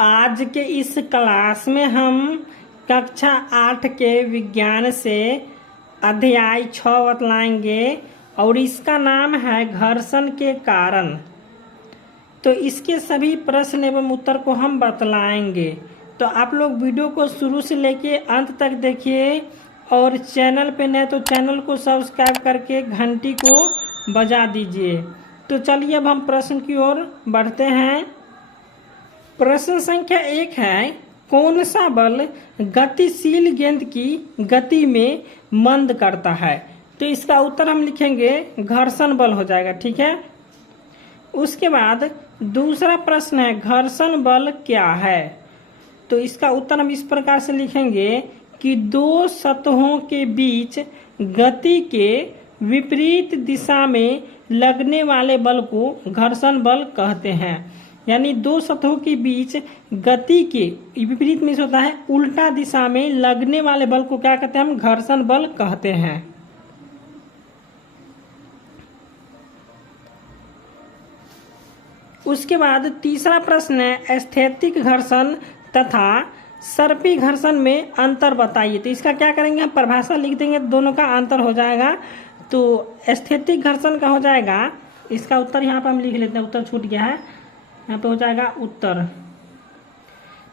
आज के इस क्लास में हम कक्षा 8 के विज्ञान से अध्याय 6 बतलाएंगे और इसका नाम है घर्षण के कारण। तो इसके सभी प्रश्न एवं उत्तर को हम बतलाएंगे। तो आप लोग वीडियो को शुरू से लेके अंत तक देखिए और चैनल पे नए तो चैनल को सब्सक्राइब करके घंटी को बजा दीजिए। तो चलिए अब हम प्रश्न की ओर बढ़ते हैं। प्रश्न संख्या 1 है, कौन सा बल गतिशील गेंद की गति में मंद करता है? तो इसका उत्तर हम लिखेंगे घर्षण बल हो जाएगा। ठीक है। उसके बाद दूसरा प्रश्न है, घर्षण बल क्या है? तो इसका उत्तर हम इस प्रकार से लिखेंगे कि दो सतहों के बीच गति के विपरीत दिशा में लगने वाले बल को घर्षण बल कहते हैं। यानी दो सतहों के बीच गति के विपरीत में होता है उल्टा दिशा में लगने वाले बल को क्या कहते हैं? हम घर्षण बल कहते हैं। उसके बाद तीसरा प्रश्न है, स्थैतिक घर्षण तथा सर्पी घर्षण में अंतर बताइए। तो इसका क्या करेंगे, हम परिभाषा लिख देंगे, दोनों का अंतर हो जाएगा। तो स्थैतिक घर्षण का हो जाएगा, इसका उत्तर यहाँ पर हम लिख लेते हैं, उत्तर छूट गया है, यहाँ पे हो जाएगा उत्तर।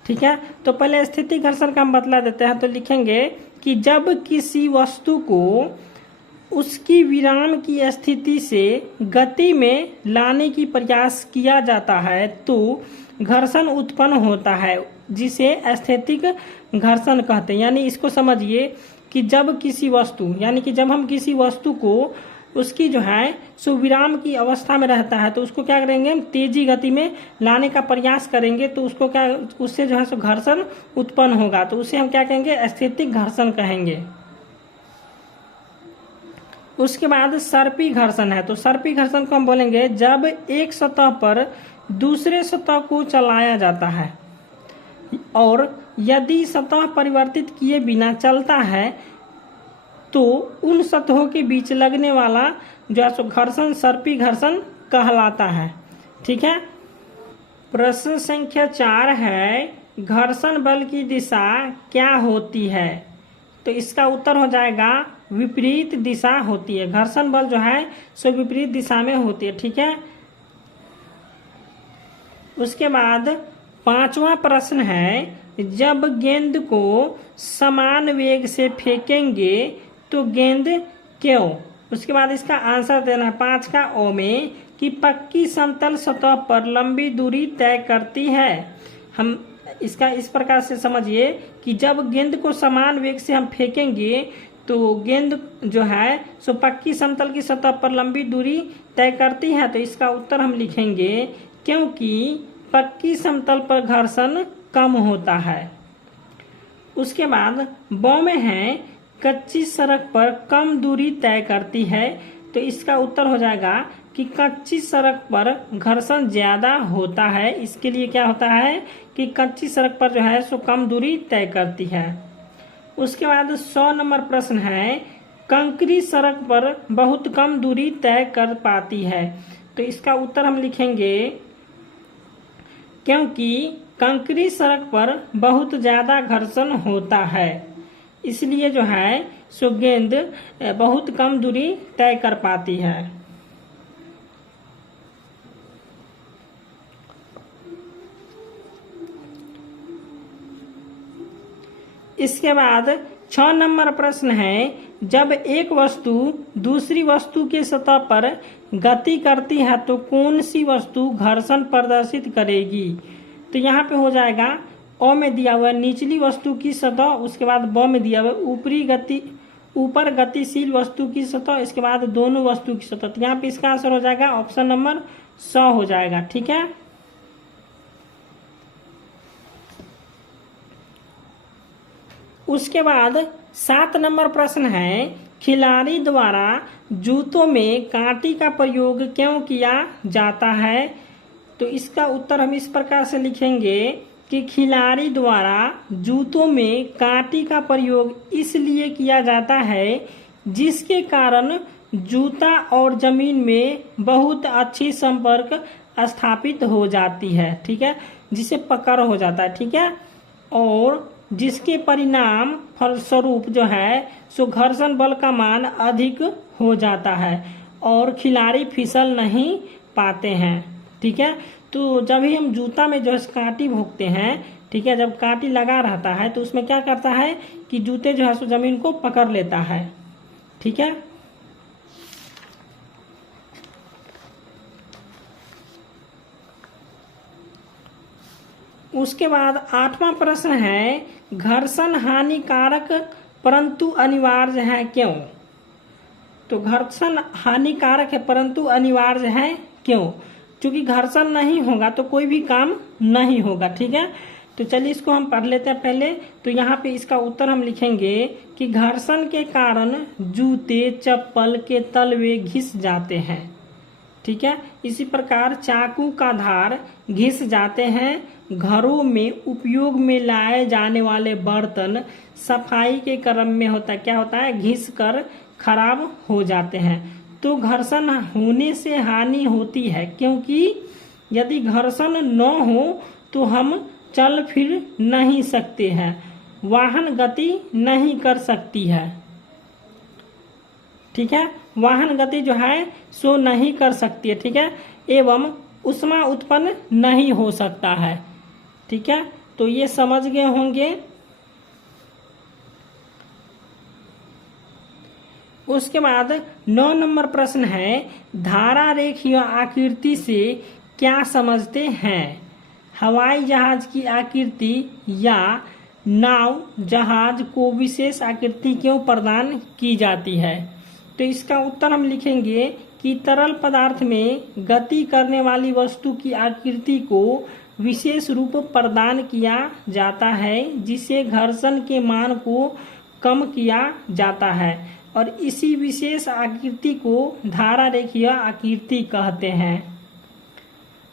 ठीक है। तो पहले स्थैतिक घर्षण का हम बतला देते हैं। तो लिखेंगे कि जब किसी वस्तु को उसकी विराम की स्थिति से गति में लाने की प्रयास किया जाता है तो घर्षण उत्पन्न होता है, जिसे स्थैतिक घर्षण कहते हैं। यानी इसको समझिए कि जब किसी वस्तु यानी कि जब हम किसी वस्तु को उसकी जो है सो विराम की अवस्था में रहता है तो उसको क्या करेंगे, हम तेजी गति में लाने का प्रयास करेंगे तो उसको क्या, उससे जो है सो घर्षण उत्पन्न होगा। तो उसे हम क्या कहेंगे, स्थैतिक घर्षण कहेंगे। उसके बाद सर्पी घर्षण है। तो सर्पी घर्षण को हम बोलेंगे जब एक सतह पर दूसरे सतह को चलाया जाता है और यदि सतह परिवर्तित किए बिना चलता है तो उन सतहों के बीच लगने वाला जो है घर्षण सर्पी घर्षण कहलाता है। ठीक है। प्रश्न संख्या 4 है, घर्षण बल की दिशा क्या होती है? तो इसका उत्तर हो जाएगा विपरीत दिशा होती है। घर्षण बल जो है सो विपरीत दिशा में होती है। ठीक है। उसके बाद 5वां प्रश्न है, जब गेंद को समान वेग से फेंकेंगे तो गेंद क्यों? उसके बाद इसका आंसर देना है 5 का ओ में कि पक्की समतल सतह पर लंबी दूरी तय करती है। हम इसका इस प्रकार से समझिए कि जब गेंद को समान वेग से हम फेंकेंगे तो गेंद जो है सो पक्की समतल की सतह पर लंबी दूरी तय करती है। तो इसका उत्तर हम लिखेंगे क्योंकि पक्की समतल पर घर्षण कम होता है। उसके बाद ब में है, कच्ची सड़क पर कम दूरी तय करती है। तो इसका उत्तर हो जाएगा कि कच्ची सड़क पर घर्षण ज्यादा होता है। इसके लिए क्या होता है कि कच्ची सड़क पर जो है सो कम दूरी तय करती है। उसके बाद 100 नंबर प्रश्न है, कंकरी सड़क पर बहुत कम दूरी तय कर पाती है। तो इसका उत्तर हम लिखेंगे क्योंकि कंकरी सड़क पर बहुत ज्यादा घर्षण होता है, इसलिए जो है सो गेंद बहुत कम दूरी तय कर पाती है। इसके बाद 6 नंबर प्रश्न है, जब एक वस्तु दूसरी वस्तु के सतह पर गति करती है तो कौन सी वस्तु घर्षण प्रदर्शित करेगी? तो यहाँ पे हो जाएगा ओ में दिया हुआ निचली वस्तु की सतह, उसके बाद ब में दिया हुआ ऊपर गतिशील वस्तु की सतह, इसके बाद दोनों वस्तु की सतह। तो यहाँ पे इसका आंसर हो जाएगा ऑप्शन नंबर 100 हो जाएगा। ठीक है। उसके बाद 7 नंबर प्रश्न है, खिलाड़ी द्वारा जूतों में कांटी का प्रयोग क्यों किया जाता है? तो इसका उत्तर हम इस प्रकार से लिखेंगे कि खिलाड़ी द्वारा जूतों में कांटी का प्रयोग इसलिए किया जाता है जिसके कारण जूता और जमीन में बहुत अच्छी संपर्क स्थापित हो जाती है। ठीक है। जिससे पकड़ हो जाता है, ठीक है। और जिसके परिणाम फलस्वरूप जो है सो घर्षण बल का मान अधिक हो जाता है और खिलाड़ी फिसल नहीं पाते हैं, ठीक है। तो जब ही हम जूता में जो है कांटी भोंकते हैं, ठीक है, जब कांटी लगा रहता है तो उसमें क्या करता है कि जूते जो है सो जमीन को पकड़ लेता है, ठीक है। उसके बाद 8वां प्रश्न है, घर्षण हानिकारक परंतु अनिवार्य है क्यों? तो घर्षण हानिकारक है परंतु अनिवार्य है क्यों? क्योंकि घर्षण नहीं होगा तो कोई भी काम नहीं होगा, ठीक है। तो चलिए इसको हम पढ़ लेते हैं पहले। तो यहाँ पे इसका उत्तर हम लिखेंगे कि घर्षण के कारण जूते चप्पल के तलवे घिस जाते हैं, ठीक है। इसी प्रकार चाकू का धार घिस जाते हैं। घरों में उपयोग में लाए जाने वाले बर्तन सफाई के क्रम में क्या होता है, घिस कर खराब हो जाते हैं। तो घर्षण होने से हानि होती है, क्योंकि यदि घर्षण न हो तो हम चल फिर नहीं सकते हैं, वाहन गति नहीं कर सकती है, ठीक है। वाहन गति जो है सो नहीं कर सकती है, ठीक है। एवं ऊष्मा उत्पन्न नहीं हो सकता है, ठीक है। तो ये समझ गए होंगे। उसके बाद 9 नंबर प्रश्न है, धारा रेखीय आकृति से क्या समझते हैं? हवाई जहाज की आकृति या नाव जहाज को विशेष आकृति क्यों प्रदान की जाती है? तो इसका उत्तर हम लिखेंगे कि तरल पदार्थ में गति करने वाली वस्तु की आकृति को विशेष रूप प्रदान किया जाता है, जिससे घर्षण के मान को कम किया जाता है और इसी विशेष आकृति को धारा रेखीय आकृति कहते हैं।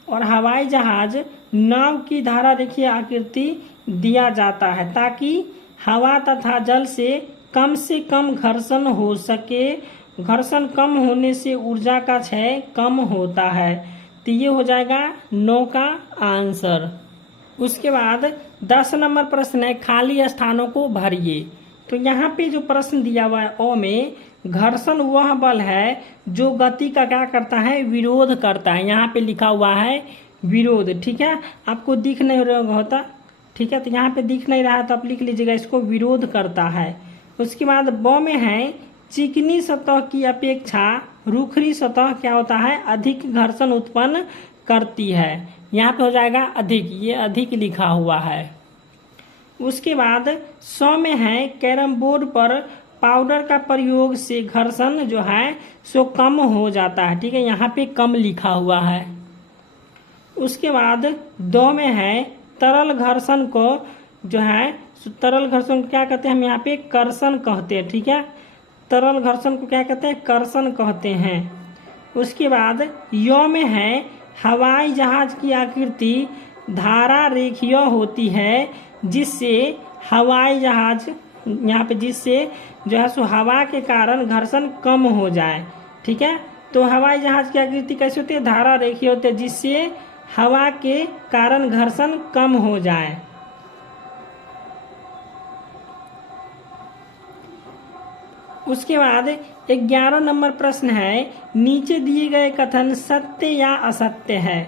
और हवाई जहाज नाव की धारा रेखीय आकृति दिया जाता है ताकि हवा तथा जल से कम घर्षण हो सके। घर्षण कम होने से ऊर्जा का क्षय कम होता है। तो ये हो जाएगा 9 का आंसर। उसके बाद 10 नंबर प्रश्न है, खाली स्थानों को भरिए। तो यहाँ पे जो प्रश्न दिया हुआ है ओ में, घर्षण वह बल है जो गति का क्या करता है, विरोध करता है। यहाँ पे लिखा हुआ है विरोध, ठीक है। आपको दिख नहीं रहा होता, ठीक है, तो यहाँ पे दिख नहीं रहा है तो आप लिख लीजिएगा इसको विरोध करता है। उसके बाद ब में है, चिकनी सतह की अपेक्षा रूखरी सतह क्या होता है, अधिक घर्षण उत्पन्न करती है। यहाँ पे हो जाएगा अधिक, ये अधिक लिखा हुआ है। उसके बाद 100 में है, कैरम बोर्ड पर पाउडर का प्रयोग से घर्षण जो है सो कम हो जाता है, ठीक है, यहाँ पे कम लिखा हुआ है। उसके बाद 2 में है, तरल घर्षण को जो है तरल घर्षण को क्या कहते हैं, हम यहाँ पे कर्षण कहते हैं, ठीक है। तरल घर्षण को क्या कहते हैं, कर्षण कहते हैं। उसके बाद य में है, हवाई जहाज की आकृति धारा रेखीय होती है, जिससे हवाई जहाज यहाँ पे जिससे जो है सो हवा के कारण घर्षण कम हो जाए, ठीक है। तो हवाई जहाज की आकृति कैसे होती है, धारा रेखीय होती है, जिससे हवा के कारण घर्षण कम हो जाए। उसके बाद 11 नंबर प्रश्न है, नीचे दिए गए कथन सत्य या असत्य है।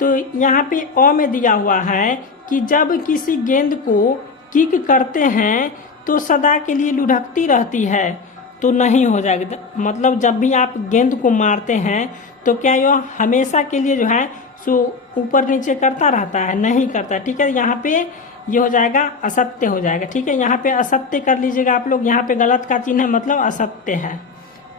तो यहाँ पे अ में दिया हुआ है कि जब किसी गेंद को किक करते हैं तो सदा के लिए लुढ़कती रहती है, तो नहीं हो जाएगा। मतलब जब भी आप गेंद को मारते हैं तो क्या यह हमेशा के लिए जो है सो ऊपर नीचे करता रहता है, नहीं करता, ठीक है। यहाँ पे ये हो जाएगा असत्य हो जाएगा, ठीक है। यहाँ पे असत्य कर लीजिएगा आप लोग, यहाँ पे गलत का चिन्ह है मतलब असत्य है,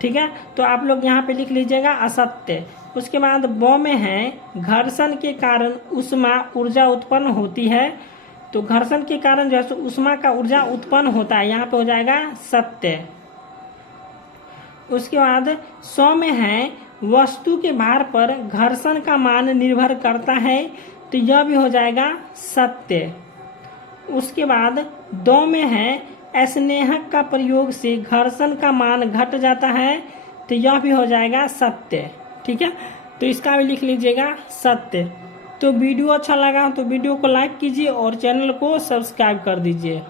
ठीक है। तो आप लोग यहाँ पे लिख लीजिएगा असत्य। उसके बाद ब में है, घर्षण के कारण ऊष्मा ऊर्जा उत्पन्न होती है। तो घर्षण के कारण जो है ऊष्मा का ऊर्जा उत्पन्न होता है, यहाँ पे हो जाएगा सत्य। उसके बाद 100 में है, वस्तु के भार पर घर्षण का मान निर्भर करता है, तो यह भी हो जाएगा सत्य। उसके बाद 2 में है, स्नेहक का प्रयोग से घर्षण का मान घट जाता है, तो यह भी हो जाएगा सत्य, ठीक है। तो इसका भी लिख लीजिएगा सत्य। तो वीडियो अच्छा लगा तो वीडियो को लाइक कीजिए और चैनल को सब्सक्राइब कर दीजिए।